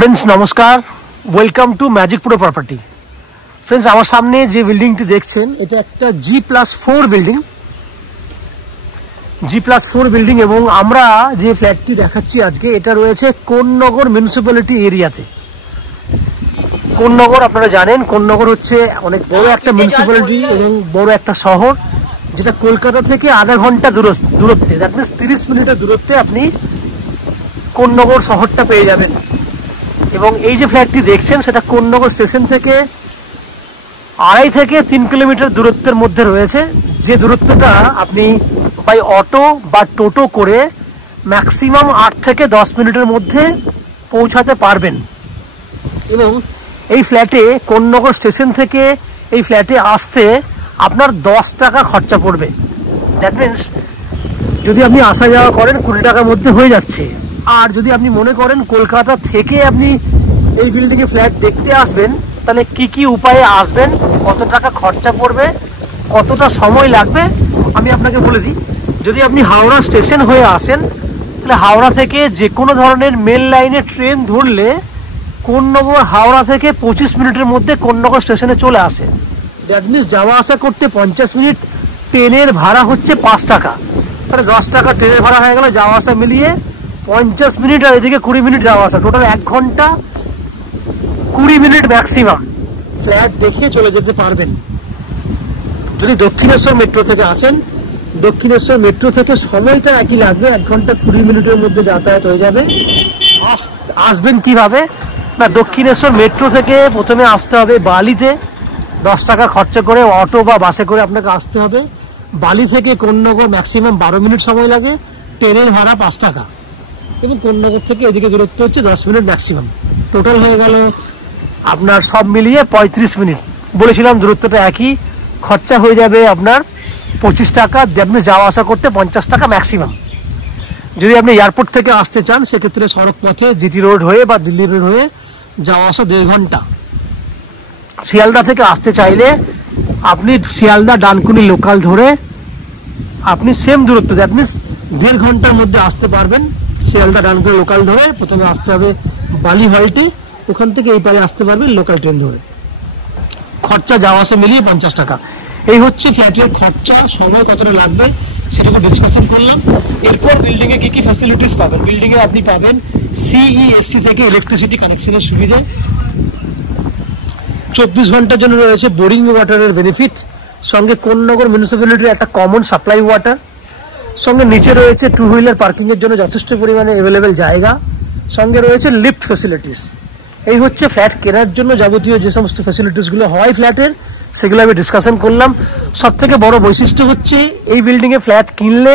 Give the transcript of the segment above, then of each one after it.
Friends नमस्कार, welcome to Magic Pro Property. Friends আমার সামনে যে বিল্ডিংটি দেখছেন এটা একটা G+4 বিল্ডিং, G+4 বিল্ডিং এবং আমরা যে ফ্ল্যাটটি দেখাচ্ছি আজকে এটা রয়েছে কোন্নগর মিউনিসিপ্যালিটি এরিয়াতে। কোন্নগর আপনারা জানেন, কোন্নগর হচ্ছে অনেক বড় একটা মিউনিসিপ্যালিটি এবং বড় একটা শহর, যেটা কলকাতা থেকে আধা ঘন্টা দূরত্বে, দ্যাট মিনস 30 মিনিটের দূরত্বে আপনি কোন্নগর শহরটা পেয়ে যাবেন। এবং এই যে ফ্ল্যাটটি দেখছেন সেটা কোন্নগর স্টেশন থেকে 2.5 থেকে 3 কিলোমিটার দূরত্বের মধ্যে রয়েছে, যে দূরত্বটা আপনি বাই অটো বা টোটো করে ম্যাক্সিমাম 8 থেকে 10 মিনিটের মধ্যে পৌঁছাতে পারবেন। এবং এই ফ্ল্যাটে কোন্নগর স্টেশন থেকে এই ফ্ল্যাটে আসতে আপনার 10 টাকা খরচা পড়বে। দ্যাট মিনস যদি আপনি আসা যাওয়া করেন 20 টাকার মধ্যে হয়ে যাচ্ছে। আর যদি আপনি মনে করেন কলকাতা থেকে আপনি এই বিল্ডিংয়ে ফ্ল্যাট দেখতে আসবেন, তাহলে কি কি উপায়ে আসবেন, কত টাকা খরচা পড়বে, কতটা সময় লাগবে আমি আপনাকে বলে দিই। যদি আপনি হাওড়া স্টেশন হয়ে আসেন তাহলে হাওড়া থেকে যে কোনো ধরনের মেল লাইনে ট্রেন ধরলে কোন্নগর হাওড়া থেকে 25 মিনিটের মধ্যে কোন্নগর স্টেশনে চলে আসে। দ্যাট মিনস যাওয়া আসা করতে 50 মিনিট, ট্রেনের ভাড়া হচ্ছে 5 টাকা, তাহলে 10 টাকা ট্রেনের ভাড়া হয়ে গেল, যাওয়া আসা মিলিয়ে 50 মিনিট আর এদিকে 20 মিনিট যাওয়া আসা, টোটাল 1 ঘন্টা 20 মিনিট ম্যাক্সিমাম ফ্ল্যাট দেখে চলে যেতে পারবেন। যদি দক্ষিণেশ্বর মেট্রো থেকে আসেন, দক্ষিণেশ্বর মেট্রো থেকে সময়টা একই লাগবে, 1 ঘন্টা 20 মিনিটের মধ্যে যাতায়াত হয়ে যাবে। আসবেন কিভাবে না, দক্ষিণেশ্বর মেট্রো থেকে প্রথমে আসতে হবে বালিতে, 10 টাকা খরচা করে অটো বা বাসে করে আপনাকে আসতে হবে। বালি থেকে কোন্নগর ম্যাক্সিমাম 12 মিনিট সময় লাগে, ট্রেনের ভাড়া 5 টাকা, এবং কোন্নগর থেকে এদিকে দূরত্ব হচ্ছে 10 মিনিট ম্যাক্সিমাম। টোটাল হয়ে গেল আপনার সব মিলিয়ে 35 মিনিট। বলেছিলাম দূরত্বটা একই, খরচা হয়ে যাবে আপনার 25 টাকা, আপনি যাওয়া আসা করতে 50 টাকা ম্যাক্সিমাম। যদি আপনি এয়ারপোর্ট থেকে আসতে চান সেক্ষেত্রে সড়ক পথে জিটি রোড হয়ে বা দিল্লি রোড হয়ে যাওয়া আসা 1.5 ঘন্টা। শিয়ালদা থেকে আসতে চাইলে আপনি শিয়ালদা ডানকুনি লোকাল ধরে আপনি সেম দূরত্ব, দ্যাট মিনস 1.5 ঘন্টার মধ্যে আসতে পারবেন। শিয়ালদা ডানকুনি লোকাল ধরে প্রথমে আসতে হবে বালি হল্টে, ওখান থেকে এই পারে আসতে পারবেন লোকাল ট্রেন ধরে। খরচা যাওয়া আসা মিলিয়ে 50 টাকা। এই হচ্ছে ফ্ল্যাটের খরচা, সময় কতটা লাগবে সেটাকে ডিসকাশন করলাম। এরপর বিল্ডিংয়ে কি কি ফ্যাসিলিটিস পাবেন। বিল্ডিংয়ে আপনি পাবেন CEST থেকে ইলেকট্রিসিটি কানেকশনের সুবিধে, 24 ঘন্টার জন্য রয়েছে বোরিং ওয়াটারের বেনিফিট, সঙ্গে কোন্নগর মিউনিসিপ্যালিটির একটা কমন সাপ্লাই ওয়াটার, সঙ্গে নিচে রয়েছে 2 হুইলার পার্কিং এর জন্য যথেষ্ট পরিমাণে অ্যাভেলেবেল জায়গা, সঙ্গে রয়েছে লিফট ফ্যাসিলিটিস। এই হচ্ছে ফ্ল্যাট কেনার জন্য যাবতীয় যে সমস্ত ফ্যাসিলিটিসগুলো হয় ফ্ল্যাটের, সেগুলো আমি ডিসকাশন করলাম। সব থেকে বড় বৈশিষ্ট্য হচ্ছে এই বিল্ডিংয়ে ফ্ল্যাট কিনলে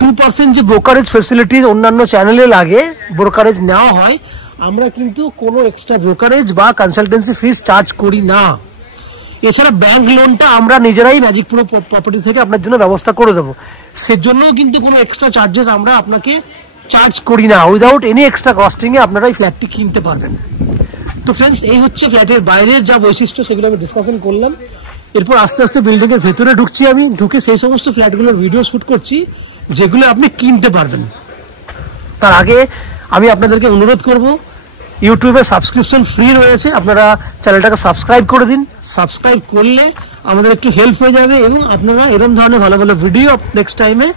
2% যে ব্রোকারেজ ফ্যাসিলিটিস অন্যান্য চ্যানেলে লাগে, ব্রোকারেজ নেওয়া হয়, আমরা কিন্তু কোনো এক্সট্রা ব্রোকারেজ বা কনসালটেন্সি ফিস চার্জ করি না। এছাড়া ব্যাংক লোনটা আমরা নিজেরাই ম্যাজিক প্রো প্রপার্টি থেকে আপনার জন্য ব্যবস্থা করে দেবো, সেজন্য কিন্তু কোনো এক্সট্রা চার্জেস আমরা আপনাকে চার্জ করি না। উইদাউট এনি এক্সট্রা কস্টিংয়ে আপনারা এই ফ্ল্যাটটি কিনতে পারবেন। তো ফ্রেন্ডস, এই হচ্ছে ফ্ল্যাটের বাইরের যা বৈশিষ্ট্য সেগুলো আমি ডিসকাশন করলাম। এরপর আস্তে আস্তে বিল্ডিংয়ের ভেতরে ঢুকছি, আমি ঢুকে সেই সমস্ত ফ্ল্যাটগুলোর ভিডিও শ্যুট করছি যেগুলো আপনি কিনতে পারবেন। তার আগে আমি আপনাদেরকে অনুরোধ করব, ইউটিউবে সাবস্ক্রিপশন ফ্রি রয়েছে, আপনারা চ্যানেলটাকে সাবস্ক্রাইব করে দিন। সাবস্ক্রাইব করলে আমাদের একটু হেল্প হয়ে যাবে এবং আপনারা এরকম ধরনের ভালো ভালো ভিডিও নেক্সট টাইমে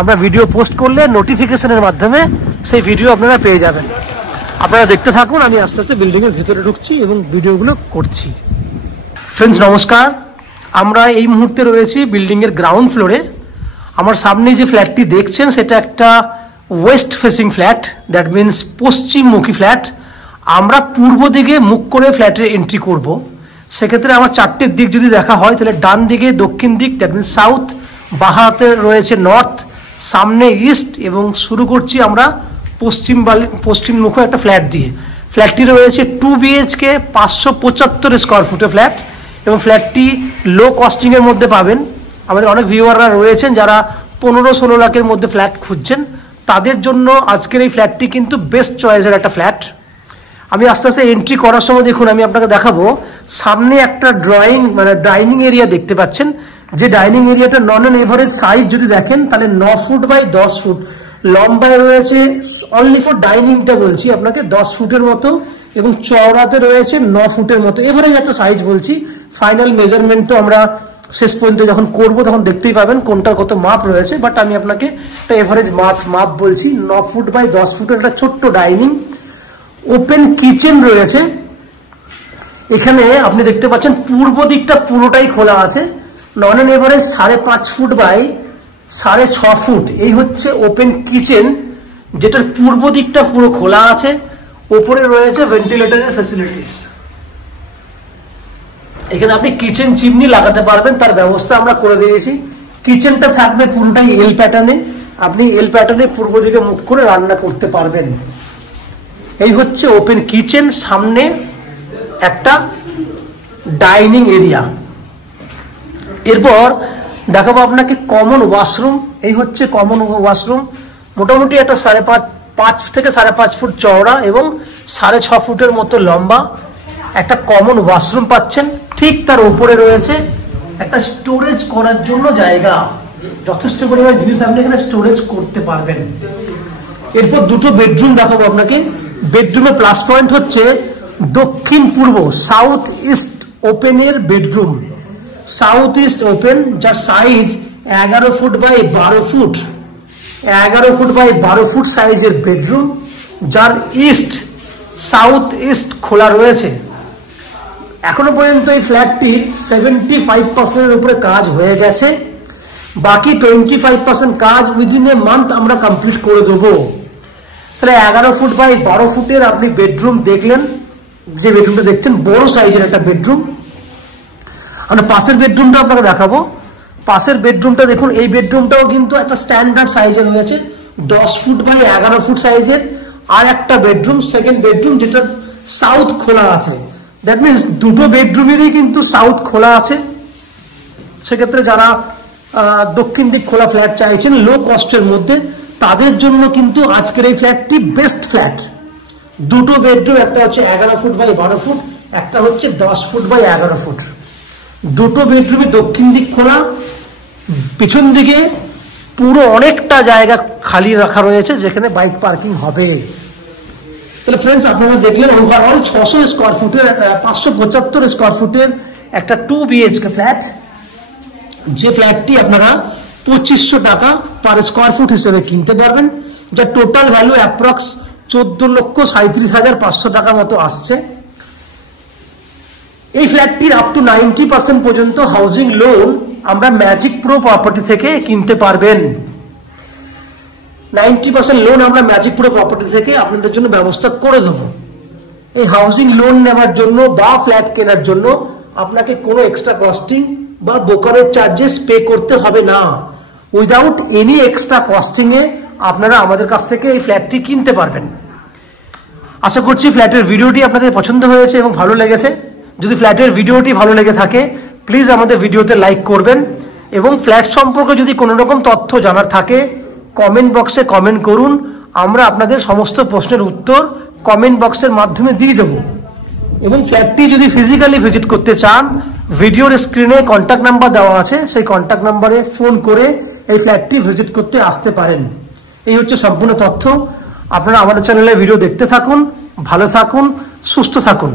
আমরা ভিডিও পোস্ট করলে নোটিফিকেশনের মাধ্যমে সেই ভিডিও আপনারা পেয়ে যাবেন। আপনারা দেখতে থাকুন, আমি আস্তে আস্তে বিল্ডিংয়ের ভিতরে ঢুকছি এবং ভিডিওগুলো করছি। ফ্রেন্ডস নমস্কার, আমরা এই মুহূর্তে রয়েছি বিল্ডিংয়ের গ্রাউন্ড ফ্লোরে। আমার সামনে যে ফ্ল্যাটটি দেখছেন সেটা একটা west facing flat, that means পশ্চিমমুখী ফ্ল্যাট। আমরা পূর্ব দিকে মুখ করে ফ্ল্যাটের এন্ট্রি করব। সেক্ষেত্রে আমার 4টে দিক যদি দেখা হয় তাহলে ডান দিকে দক্ষিণ দিক, দ্যাট মিনস সাউথ, বাঁ হাতে রয়েছে নর্থ, সামনে ইস্ট, এবং শুরু করছি আমরা পশ্চিমমুখী একটা ফ্ল্যাট দিয়ে। ফ্ল্যাটটি রয়েছে 2 BHK 575 স্কোয়ার ফুটের ফ্ল্যাট, এবং ফ্ল্যাটটি লো কস্টিংয়ের মধ্যে পাবেন। আমাদের অনেক ভিউয়াররা রয়েছেন যারা 15-16 লাখের মধ্যে ফ্ল্যাট খুঁজছেন, তাদের জন্য আজকের এই ফ্ল্যাটটি কিন্তু বেস্ট চয়েসের একটা ফ্ল্যাট। আমি আস্তে আস্তে এন্ট্রি করার সময় দেখুন, আমি আপনাকে দেখাবো সামনে একটা ডাইনিং এরিয়া দেখতে পাচ্ছেন, যে ডাইনিং এরিয়াটা নন অ্যান এভারেজ সাইজ যদি দেখেন তাহলে 9 ফুট বাই 10 ফুট, লম্বায় রয়েছে অনলি ফর ডাইনিংটা বলছি আপনাকে 10 ফুটের মতো, এবং চওড়াতে রয়েছে 9 ফুটের মতো। এভারেজ একটা সাইজ বলছি, ফাইনাল মেজারমেন্ট তো আমরা শেষ পর্যন্ত যখন করব তখন দেখতেই পাবেন কোনটার কত মাপ রয়েছে, বাট আমি আপনাকে একটা এভারেজ মাপ বলছি। 9 ফুট বাই 10 ফুটের একটা ছোট্ট ডাইনিং, ওপেন কিচেন রয়েছে। এখানে আপনি দেখতে পাচ্ছেন পূর্ব দিকটা পুরোটাই খোলা আছে। On an average 5.5 feet by 6.5 feet, এই হচ্ছে ওপেন কিচেন, যেটার পূর্ব দিকটা পুরো খোলা আছে। ওপরে রয়েছে ভেন্টিলেটরের ফ্যাসিলিটিস। এখানে আপনি কিচেন চিমনি লাগাতে পারবেন, তার ব্যবস্থা আমরা করে দিয়েছি। কিচেনটা থাকবে পুরোটাই এল প্যাটার্নে, আপনি এল প্যাটার্নে পূর্ব দিকে মুখ করে রান্না করতে পারবেন। এই হচ্ছে ওপেন কিচেন, সামনে একটা ডাইনিং এরিয়া। এরপর দেখাবো আপনাকে কমন ওয়াশরুম। এই হচ্ছে কমন ওয়াশরুম, মোটামুটি একটা 5.5 থেকে 5.5 ফুট চওড়া এবং 6.5 ফুটের মতো লম্বা একটা কমন ওয়াশরুম পাচ্ছেন। ঠিক তার উপরে রয়েছে একটা স্টোরেজ করার জন্য জায়গা, যথেষ্ট পরিমাণ জিনিস আপনি এখানে স্টোরেজ করতে পারবেন। এরপর দুটো বেডরুম দেখাবো আপনাকে। বেডরুমের প্লাস পয়েন্ট হচ্ছে দক্ষিণ পূর্ব, সাউথ ইস্ট ওপেনের বেডরুম। সাউথ ইস্ট ওপেন, যার size 11 foot by 12 foot, 11 foot by 12 foot সাইজের বেডরুম, যার সাউথ ইস্ট খোলা রয়েছে। এখনো পর্যন্ত এই ফ্ল্যাটটির 75% উপরে কাজ হয়ে গেছে, বাকি 25% কাজ উইদিন এ মান্থ আমরা কমপ্লিট করে দেবো। তাহলে 11 ফুট বাই 12 ফুটের আপনি বেডরুম দেখলেন, যে বেডরুমটা দেখছেন বড় সাইজের একটা বেডরুম। আমরা পাশের বেডরুমটা আপনাকে দেখাবো। পাশের বেডরুমটা দেখুন, এই বেডরুমটাও কিন্তু একটা স্ট্যান্ডার্ড সাইজের রয়েছে, 10 ফুট বাই 11 ফুট সাইজের। আর একটা বেডরুম, সেকেন্ড বেডরুম, যেটা সাউথ খোলা আছে। দ্যাট মিনস দুটো বেডরুমেরই কিন্তু সাউথ খোলা আছে। সেক্ষেত্রে যারা দক্ষিণ দিক খোলা ফ্ল্যাট চাইছেন লো কস্টের মধ্যে, তাদের জন্য কিন্তু আজকের এই ফ্ল্যাটটি বেস্ট ফ্ল্যাট। দুটো বেডরুম, একটা হচ্ছে 11 ফুট বাই 12 ফুট, একটা হচ্ছে 10 ফুট বাই 11 ফুট। দুটো বেডরুমে দক্ষিণ দিক খোলা, পিছন দিকে পুরো অনেকটা জায়গা খালি রাখা রয়েছে, যেখানে বাইক পার্কিং হবে। তাহলে ফ্রেন্ডস, আপনারা দেখলেন ওভারঅল 600 স্কোয়ার ফুটের 575 স্কোয়ার ফুটের একটা 2 BHK ফ্ল্যাট, যে ফ্ল্যাটটি আপনারা 2500 টাকা পার স্কোয়ার ফুট হিসেবে কিনতে পারবেন, যার টোটাল ভ্যালু অ্যাপ্রক্স 14,37,500 টাকা মতো আসছে। এই ফ্ল্যাটটির আপ টু 90% পর্যন্ত হাউজিং লোন আমরা ম্যাজিক প্রো প্রপার্টি থেকে কিনতে পারবেন। 90% লোন আমরা ম্যাজিক প্রো প্রপার্টি থেকে আপনাদের জন্য ব্যবস্থা করে দেবো। এই হাউজিং লোন নেওয়ার জন্য বা ফ্ল্যাট কেনার জন্য আপনাকে কোনো এক্সট্রা কস্টিং বা ব্রোকারেজ চার্জেস পে করতে হবে না। উইদাউট এনি এক্সট্রা কস্টিং এ আপনারা আমাদের কাছ থেকে এই ফ্ল্যাটটি কিনতে পারবেন। আশা করছি ফ্ল্যাটের ভিডিওটি আপনাদের পছন্দ হয়েছে এবং ভালো লেগেছে। যদি ফ্ল্যাটের ভিডিওটি ভালো লেগে থাকে প্লিজ আমাদের ভিডিওতে লাইক করবেন, এবং ফ্ল্যাট সম্পর্কে যদি কোনো রকম তথ্য জানার থাকে কমেন্ট বক্সে কমেন্ট করুন। আমরা আপনাদের সমস্ত প্রশ্নের উত্তর কমেন্ট বক্সের মাধ্যমে দিয়ে দেবো। এবং ফ্ল্যাটটি যদি ফিজিক্যালি ভিজিট করতে চান, ভিডিওর স্ক্রিনে কন্ট্যাক্ট নাম্বার দেওয়া আছে, সেই কন্ট্যাক্ট নাম্বারে ফোন করে এই ফ্ল্যাটটি ভিজিট করতে আসতে পারেন। এই হচ্ছে সম্পূর্ণ তথ্য। আপনারা আমাদের চ্যানেলে ভিডিও দেখতে থাকুন, ভালো থাকুন, সুস্থ থাকুন।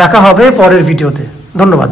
দেখা হবে পরের ভিডিওতে। ধন্যবাদ।